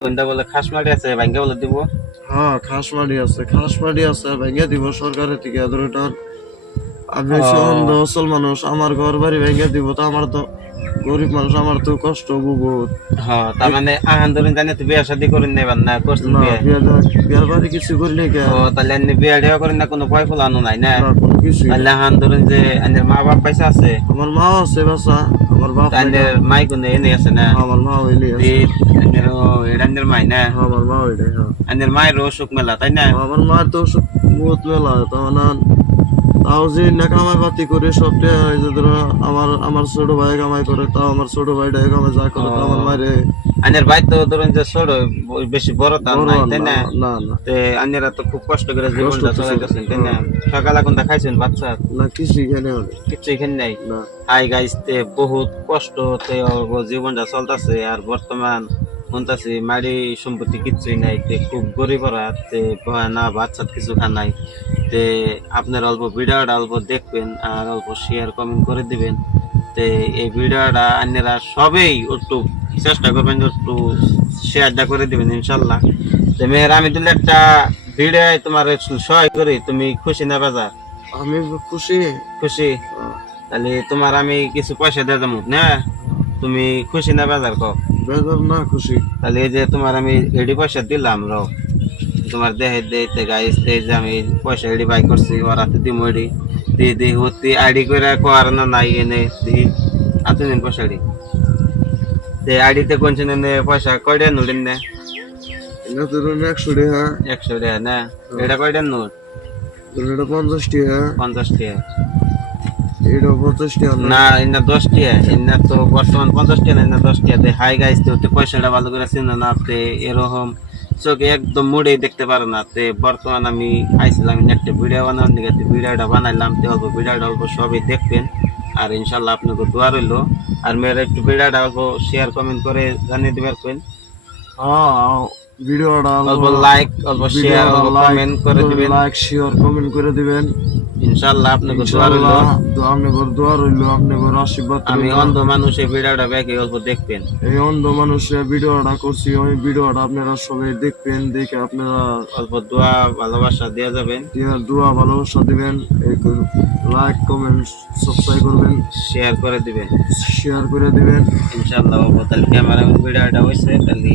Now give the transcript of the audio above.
কোনটা বলে খাসমাটি আছে ভাঙ্গা বলে দিব হ্যাঁ খাস মাটি আছে খাস মাটি আছে ভেঙে দিব সরকারের থেকে ধরুন আমি। অন্ধ অসল মানুষ আমার ঘর বাড়ি ভেঙে দিব তো আমার তো গরিব মানুষ আমার তো কষ্ট বহুত। হ্যাঁ তার মানে আহান ধরুন জানি তো বিয়া শাদি করে নেবেন না করছেন না বিয়া? বাড়ি কিছু করি নাই ও তাহলে আপনি বিয়া দেওয়া করেন না কোনো ভয় ফলানো নাই না? তাহলে আহান ধরুন যে আনের মা বাপ পয়সা আছে? আমার মা আছে বাসা আমার বাপ নাই। মাই কোনো এনে আছে না? আমার মা হইলি আছে। এটা মাই না? আমার মা হইলে হ্যাঁ। আনের মায়ের অসুখ মেলা তাই না? আমার মার তো ওসব বহুত মেলা তখন আর তাও যে না কামাই পাতি করে সবটা যে ধরো আমার আমার ছোট ভাই কামাই করে তাও আমার ছোট ভাইটা কামাই যা করে তাও আমার মায়ের আনের ভাই তো ধরুন যে ছোট বেশি বড় নাই না তাই না না? না তে আন্যরা তো খুব কষ্ট করে জীবনটা তো চালাইতেছেন তাই না? সকালে কোনটা খাইছেন বাচ্চা? না কিছু এখানে কিছু এখানে নাই? না। হাই গাইস তে বহুত কষ্ট তে জীবনটা চলতেছে আর বর্তমান শুনতাছি মাড়ি সম্পত্তি কিছুই নাই তে খুব গরিব ওরা তে না বাচ্চা কিছু খা নাই। তে আপনার অল্প ভিডিওটা অল্প দেখবেন আর অল্প শেয়ার কমেন্ট করে দিবেন। তে এই ভিডিওটা আন্যরা সবেই একটু চেষ্টা করবেন একটু শেয়ারটা করে দিবেন ইনশাল্লাহ। তো মেয়ের আমি দিলে একটা ভিডিও তোমার সহায় করি তুমি খুশি না বাজার? আমি খুশি। খুশি? তাহলে তোমার আমি কিছু পয়সা দিয়ে দেবো না? তুমি খুশি না বাজার কও? বেজার না খুশি। তাহলে এই যে তোমার আমি এডি পয়সা দিলাম রও তোমার দেহে দিতে গাইস এই যে আমি পয়সা এডি বাই করছি ওর হাতে দিম এডি। দি দি হতি আইডি করে কর না নাই এনে দি হাতে নিন পয়সা এডি। তে আইডিতে কোনছেন এনে পয়সা কয়টা নুড়েন না? এটা ধরুন একশো টাকা। একশো টাকা না? এটা কয়টা নোট ধরুন এটা পঞ্চাশ টাকা। পঞ্চাশ টাকা। এটা না না ইন্না দশ তো বর্তমান পঞ্চাশ টিয়া না হাই গাইস পয়সাটা ভালো না এরকম চোখে একদম মুড়েই দেখতে বর্তমান আমি একটা ভিডিও বানানোর ভিডিওটা বানাইলাম সবই দেখবেন। আর ইনশাল্লাহ আপনাকে দোয়া রইল। আর মেয়েরা একটু ভিডিওটা অল্প শেয়ার কমেন্ট করে জানিয়ে দিবেন। ভিডিওটা অল্প লাইক অল্প শেয়ার অল্প কমেন্ট করে দিবেন। লাইক শেয়ার কমেন্ট করে দিবেন। ইনশাল্লাহ আপনাকে দোয়া রইল। ইনশাআল্লাহ তো আপনার দোয়া রইল আপনার আশীর্বাদ আমি রইল। অন্ধ মানুষ এই ভিডিওটা ব্যাগে অল্প দেখবেন। এই অন্ধ মানুষের ভিডিওটা করছি ওই ভিডিওটা আপনারা সবাই দেখবেন দেখে আপনারা অল্প দোয়া ভালোবাসা দেওয়া যাবেন দিয়া- দোয়া ভালোবাসা দিবেন লাইক কমেন্ট সাবস্ক্রাইব করবেন। শেয়ার করে দিবেন। শেয়ার করে দিবেন। ইনশাআল্লাহ তাহলে ক্যামেরা ভিডিওটা হয়েছে তাহলে